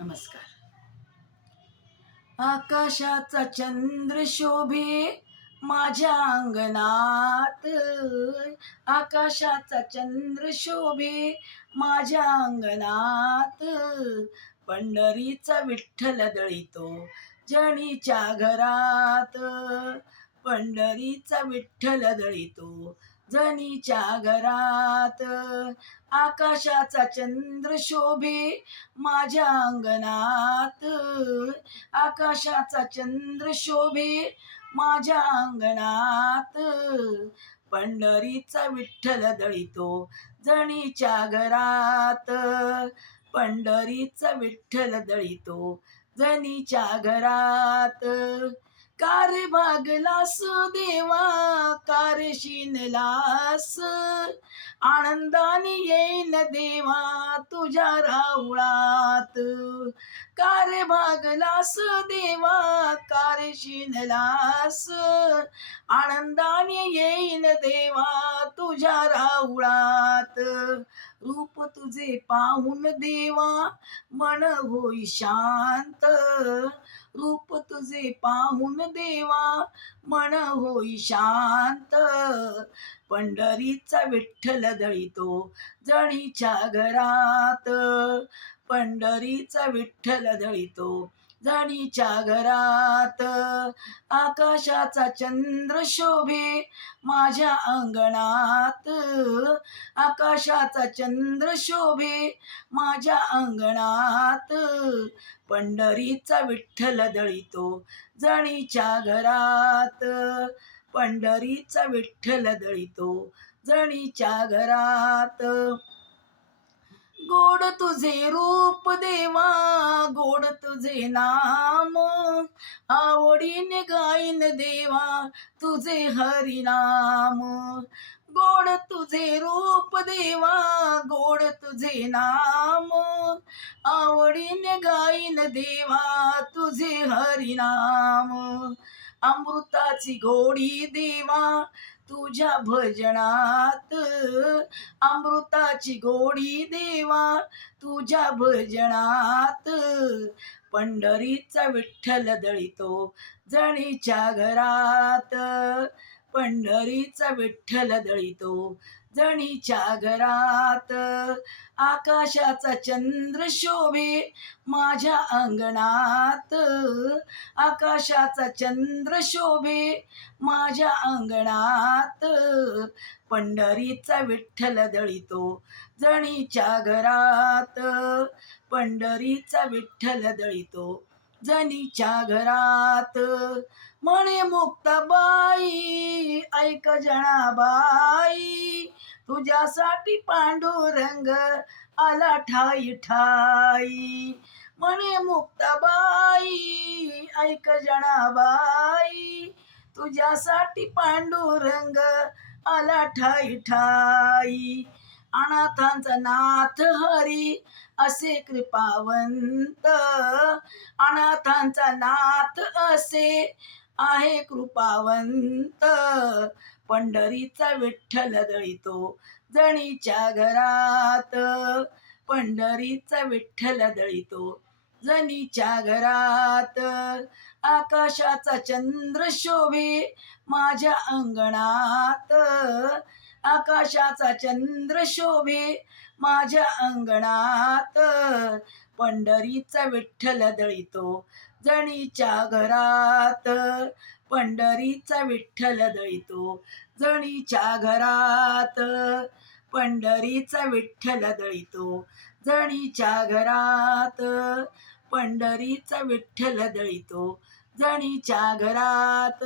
नमस्कार. आकाशाचा चंद्र शोभे माझ्या अंगणात. आकाशाचा चंद्र शोभे माझ्या अंगणात. पंढरीचा विठ्ठल दळितो जणीच्या घरात. पंढरीचा विठ्ठल दळितो जणीच्या घरात. आकाशाचा चंद्र शोभे माझ्या अंगणात. आकाशाचा चंद्र शोभे माझ्या अंगणात. पंढरीचा विठ्ठल दळितो जणीच्या घरात. पंढरीचा विठ्ठल दळितो जणीच्या घरात. कार भागलास देवा कार शिनलास. आनंदाने येईन देवा तुझ्या राऊळात कार भागलास देवा कार शिनलास. आनंदाने येईन देवा तुझ्या राऊळात रूप तुझे पाहून देवा मन होई शांत. रूप तुझे पाहून देवा मन होई शांत. पंढरीचा विठ्ठल दळीतो जणीच्या घरात पंढरीचा विठ्ठल दळीतो जणीच्या घरात. आकाशाचा चंद्र शोभे माझ्या अंगणात. आकाशाचा चंद्र शोभे माझ्या अंगणात. पंढरीचा विठ्ठल दळितो जणीच्या घरात. पंढरीचा विठ्ठल दळितो जणीच्या घरात. गोड तुझे रूप देवा गोड तुझे नाम. आवडीने गाईन देवा तुझे हरिनाम. गोड तुझे रूप देवा गोड तुझे नाम. आवडीने गाईन देवा तुझे हरिनाम. अमृताची गोडी देवा तुझ्या भजनात. अमृताची गोडी देवा तुझ्या भजनात. पंढरीचा विठ्ठल दळितो जणीच्या घरात. पंढरीचा विठ्ठल दळितो जणीच्या घरात. आकाशाचा चंद्र शोभे माझ्या अंगणात. आकाशाचा चंद्र शोभे माझ्या अंगणात. पंढरीचा विठ्ठल दळितो जणीच्या घरात. पंढरीचा विठ्ठल दळितो जनीच्या घरात. म्हणे मुक्ताबाई ऐक जणाबाई तुझ्यासाठी पांडुरंग आला ठाई ठाई म्हणे मुक्ताबाई ऐक जणाबाई तुझ्यासाठी पांडुरंग आला ठाई ठाई अनाथांचा नाथ हरी असे कृपावंत. अनाथांचा नाथ असे आहे कृपावंत. पंढरीचा विठ्ठल दळितो जणीच्या घरात. पंढरीचा विठ्ठल दळितो जणीच्या घरात. आकाशाचा चंद्र शोभे माझ्या अंगणात. आकाशाचा चंद्र शोभे माझ्या अंगणात. पंढरीचा विठ्ठल दळितो जणीच्या घरात. पंढरीचा विठ्ठल दळितो जणीच्या घरात. पंढरीचा विठ्ठल दळितो जणीच्या घरात. पंढरीचा विठ्ठल दळितो जणीच्या घरात.